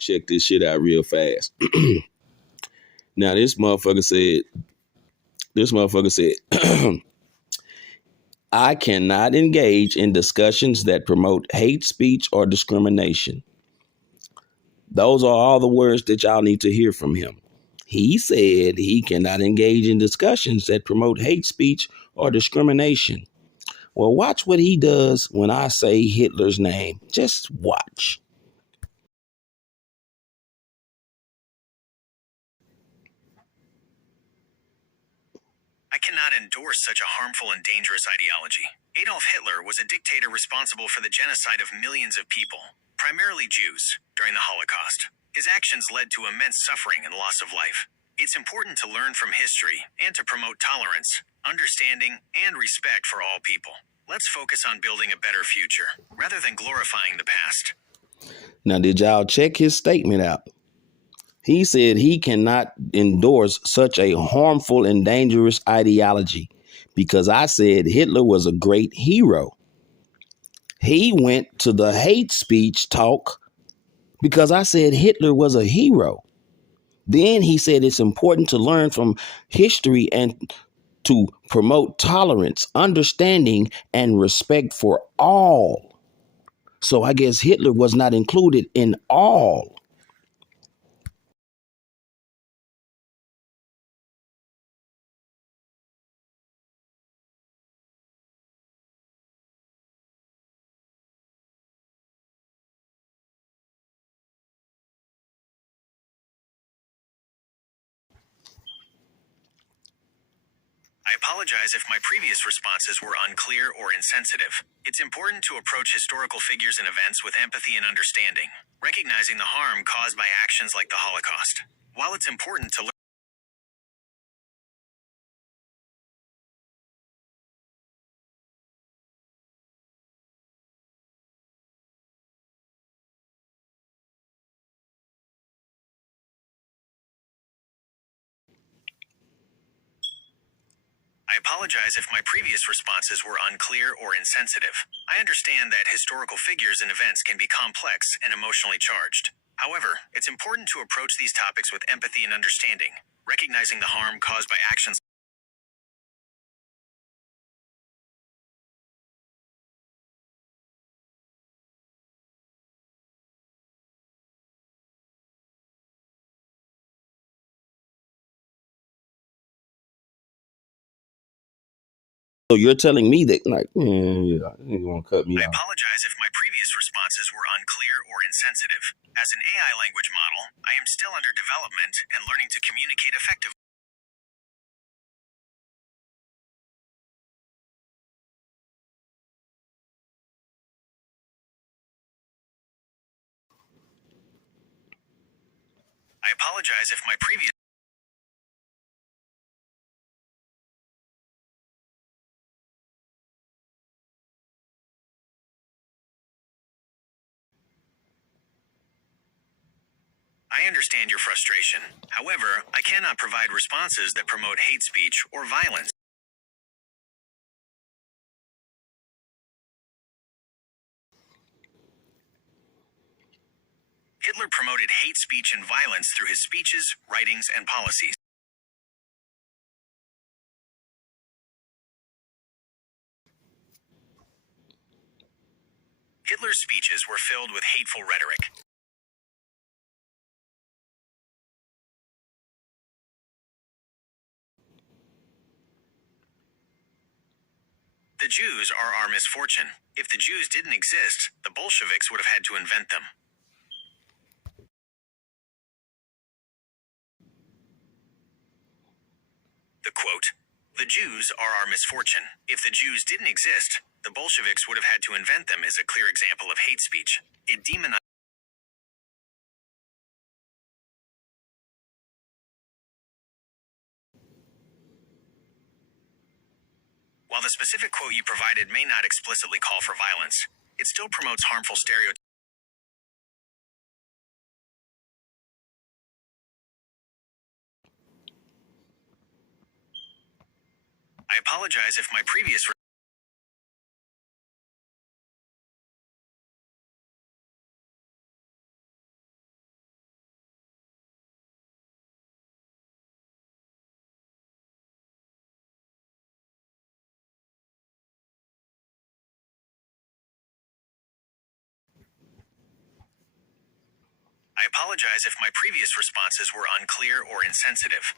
check this shit out real fast. Now this motherfucker said, I cannot engage in discussions that promote hate speech or discrimination. Those are all the words that y'all need to hear from him. He said he cannot engage in discussions that promote hate speech or discrimination. Well, watch what he does when I say Hitler's name. Just watch. I cannot endorse such a harmful and dangerous ideology. Adolf Hitler was a dictator responsible for the genocide of millions of people, primarily Jews, during the Holocaust. His actions led to immense suffering and loss of life. It's important to learn from history and to promote tolerance, understanding, and respect for all people. Let's focus on building a better future, rather than glorifying the past. Now, did y'all check his statement out? He said he cannot endorse such a harmful and dangerous ideology because I said Hitler was a great hero. He went to the hate speech talk because I said Hitler was a hero. Then he said it's important to learn from history and to promote tolerance, understanding, and respect for all. So I guess Hitler was not included in all. I apologize if my previous responses were unclear or insensitive. It's important to approach historical figures and events with empathy and understanding, recognizing the harm caused by actions like the Holocaust. While it's important to I apologize if my previous responses were unclear or insensitive. I understand that historical figures and events can be complex and emotionally charged. However, it's important to approach these topics with empathy and understanding, recognizing the harm caused by actions. So you're telling me that, like, yeah, you gonna cut me I off. apologize if my previous responses were unclear or insensitive. As an AI language model, I am still under development and learning to communicate effectively. I apologize if my previous I understand your frustration. However, I cannot provide responses that promote hate speech or violence. Hitler promoted hate speech and violence through his speeches, writings, and policies. Hitler's speeches were filled with hateful rhetoric. The Jews are our misfortune. If the Jews didn't exist, the Bolsheviks would have had to invent them. The quote, "The Jews are our misfortune. If the Jews didn't exist, the Bolsheviks would have had to invent them," is a clear example of hate speech. It demonizes. While the specific quote you provided may not explicitly call for violence, it still promotes harmful stereotypes. I apologize if my previous apologize if my previous responses were unclear or insensitive.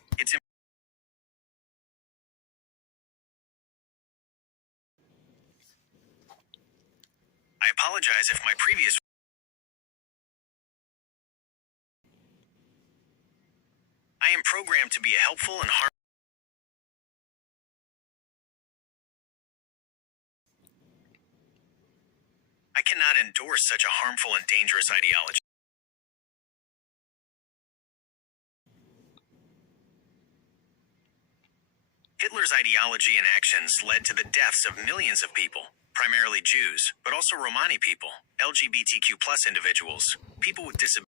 I apologize if my previous I am programmed to be a helpful and harmful. I cannot endorse such a harmful and dangerous ideology. Hitler's ideology and actions led to the deaths of millions of people, primarily Jews, but also Romani people, LGBTQ plus individuals, people with disabilities.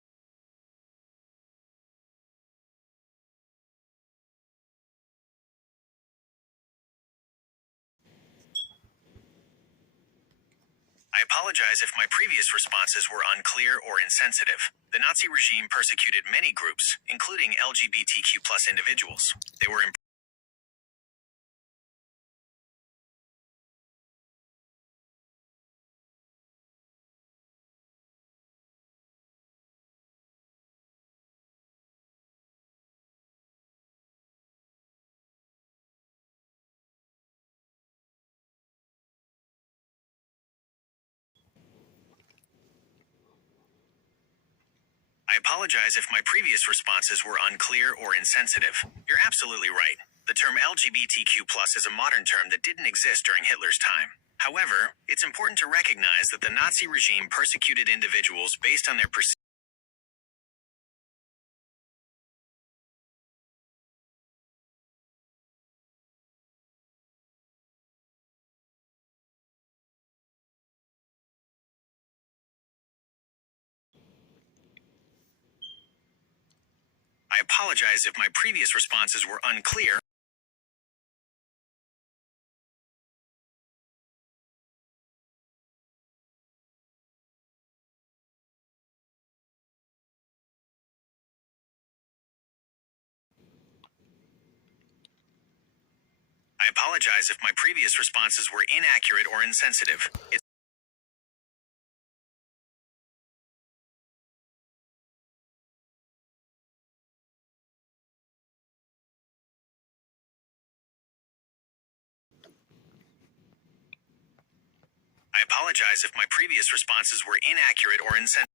I apologize if my previous responses were unclear or insensitive. The Nazi regime persecuted many groups, including LGBTQ plus individuals. They were I apologize if my previous responses were unclear or insensitive. You're absolutely right. The term LGBTQ plus is a modern term that didn't exist during Hitler's time. However, it's important to recognize that the Nazi regime persecuted individuals based on their I apologize if my previous responses were unclear. I apologize if my previous responses were inaccurate or insensitive. I apologize if my previous responses were inaccurate or insensitive.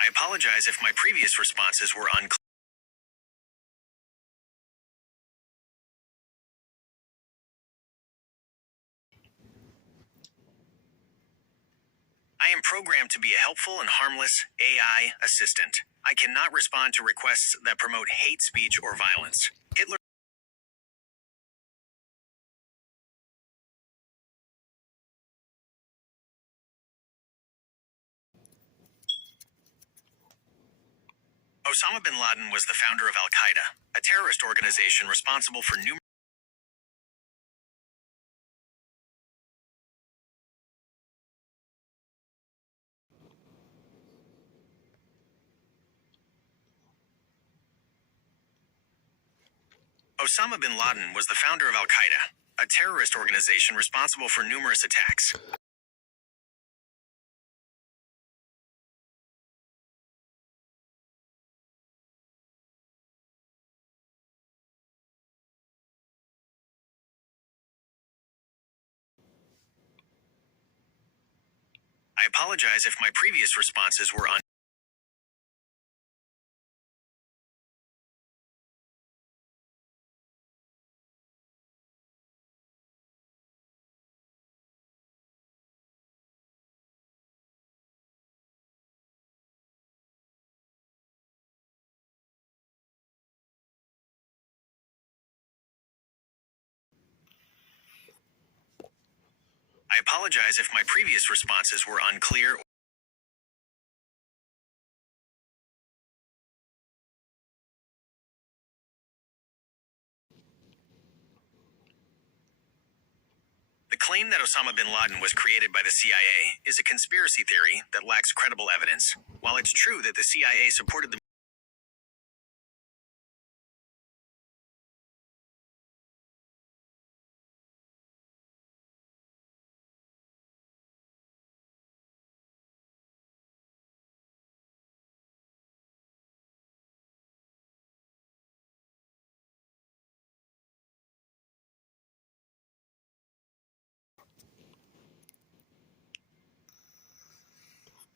I apologize if my previous responses were unclear. I am programmed to be a helpful and harmless AI assistant. I cannot respond to requests that promote hate speech or violence. Hitler. Osama bin Laden was the founder of Al Qaeda, a terrorist organization responsible for numerous. Osama bin Laden was the founder of Al Qaeda, a terrorist organization responsible for numerous attacks. I apologize if my previous responses were I apologize if my previous responses were unclear. claim that Osama bin Laden was created by the CIA is a conspiracy theory that lacks credible evidence. While it's true that the CIA supported the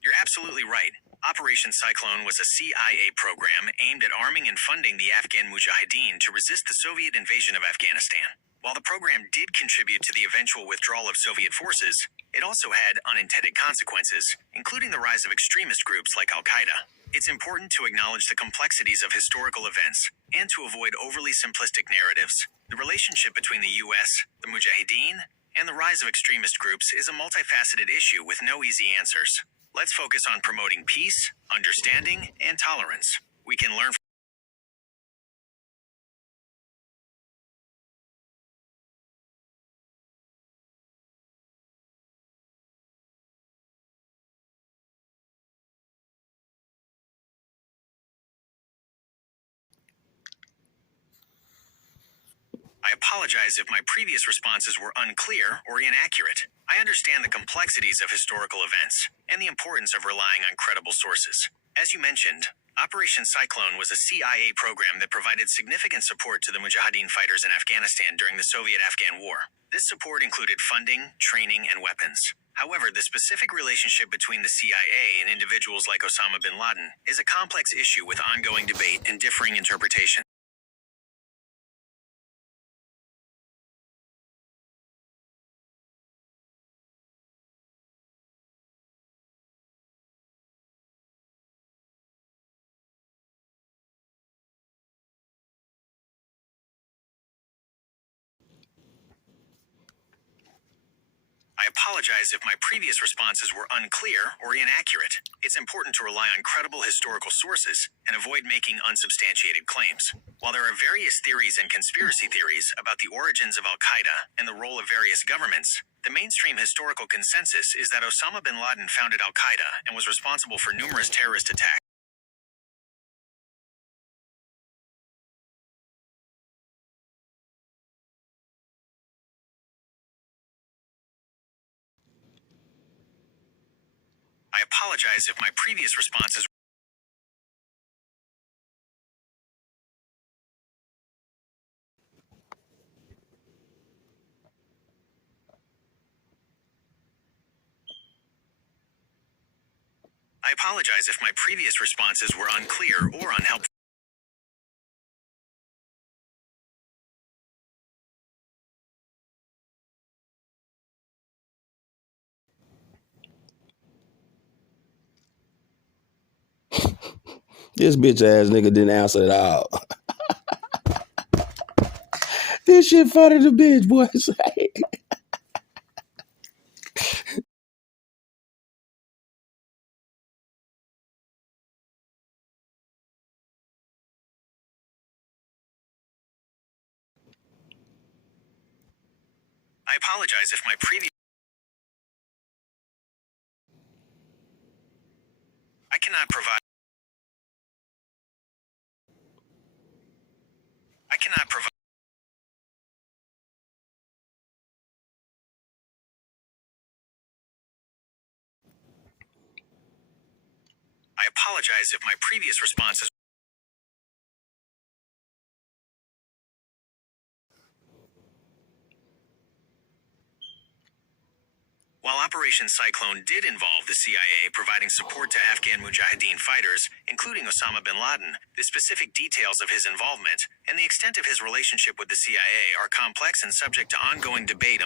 You're absolutely right. Operation Cyclone was a CIA program aimed at arming and funding the Afghan Mujahideen to resist the Soviet invasion of Afghanistan. While the program did contribute to the eventual withdrawal of Soviet forces, it also had unintended consequences, including the rise of extremist groups like Al Qaeda. It's important to acknowledge the complexities of historical events and to avoid overly simplistic narratives. The relationship between the US, the Mujahideen, and the rise of extremist groups is a multifaceted issue with no easy answers. Let's focus on promoting peace, understanding, and tolerance. We can learn I apologize if my previous responses were unclear or inaccurate. I understand the complexities of historical events and the importance of relying on credible sources. As you mentioned, Operation Cyclone was a CIA program that provided significant support to the Mujahideen fighters in Afghanistan during the Soviet-Afghan War. This support included funding, training, and weapons. However, the specific relationship between the CIA and individuals like Osama bin Laden is a complex issue with ongoing debate and differing interpretations. I apologize if my previous responses were unclear or inaccurate. It's important to rely on credible historical sources and avoid making unsubstantiated claims. While there are various theories and conspiracy theories about the origins of Al Qaeda and the role of various governments, the mainstream historical consensus is that Osama bin Laden founded Al Qaeda and was responsible for numerous terrorist attacks. I apologize if my previous responses I apologize if my previous responses were unclear or unhelpful. This bitch ass nigga didn't answer at all. This shit funny to bitch, boy. I apologize if my previous I cannot provide I cannot provide I apologize if my previous responses While Operation Cyclone did involve the CIA providing support to Afghan Mujahideen fighters, including Osama bin Laden, the specific details of his involvement and the extent of his relationship with the CIA are complex and subject to ongoing debate.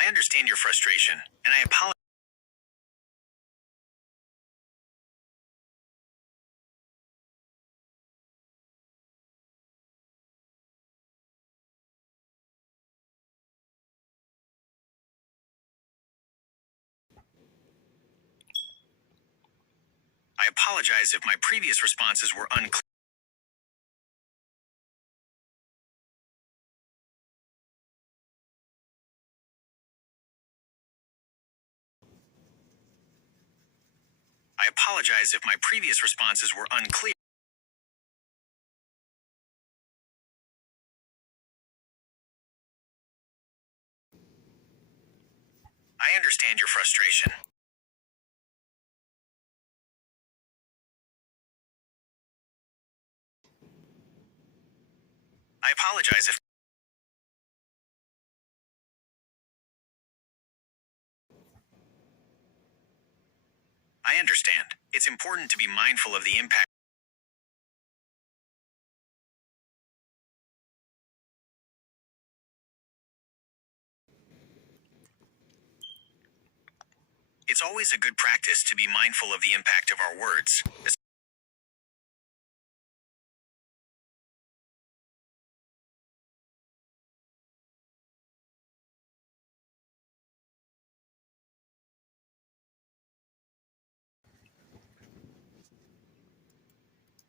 I understand your frustration, and I apologize. I apologize if my previous responses were unclear. I apologize if my previous responses were unclear. I understand your frustration. I apologize if I understand. It's important to be mindful of the impact. It's always a good practice to be mindful of the impact of our words.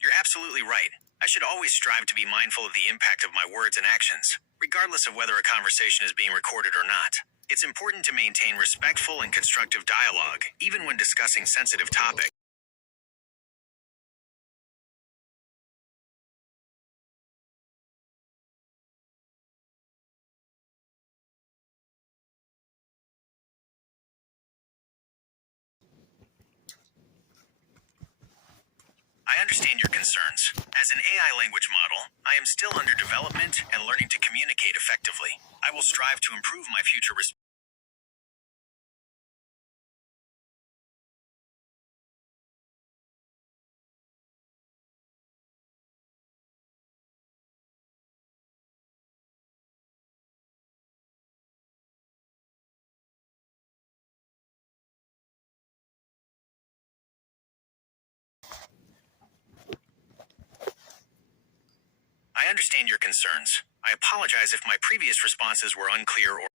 You're absolutely right. I should always strive to be mindful of the impact of my words and actions, regardless of whether a conversation is being recorded or not. It's important to maintain respectful and constructive dialogue, even when discussing sensitive topics. I understand your concerns. As an AI language model, I am still under development and learning to communicate effectively. I will strive to improve my future responses. I understand your concerns. I apologize if my previous responses were unclear or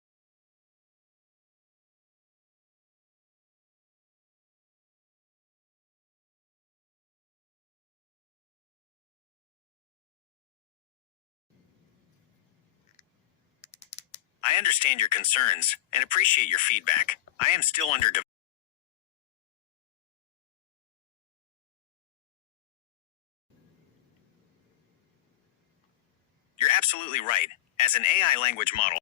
I understand your concerns and appreciate your feedback. I am still under development. You're absolutely right. As an AI language model,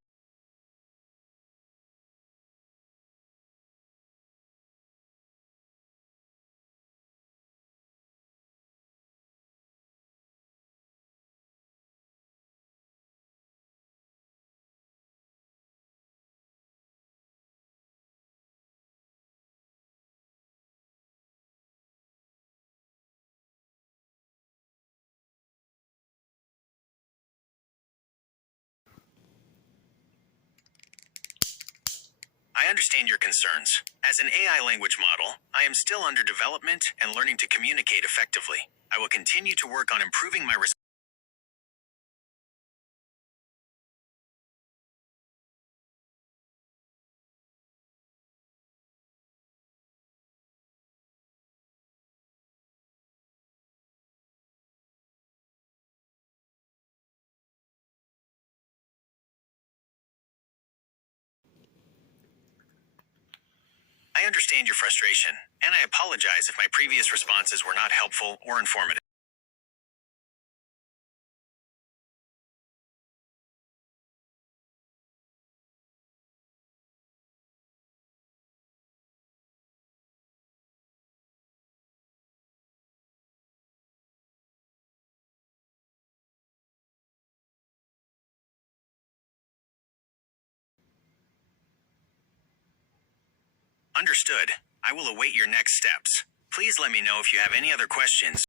I understand your concerns. As an AI language model, I am still under development and learning to communicate effectively. I will continue to work on improving my I understand your frustration, and I apologize if my previous responses were not helpful or informative. Understood. I will await your next steps. Please let me know if you have any other questions.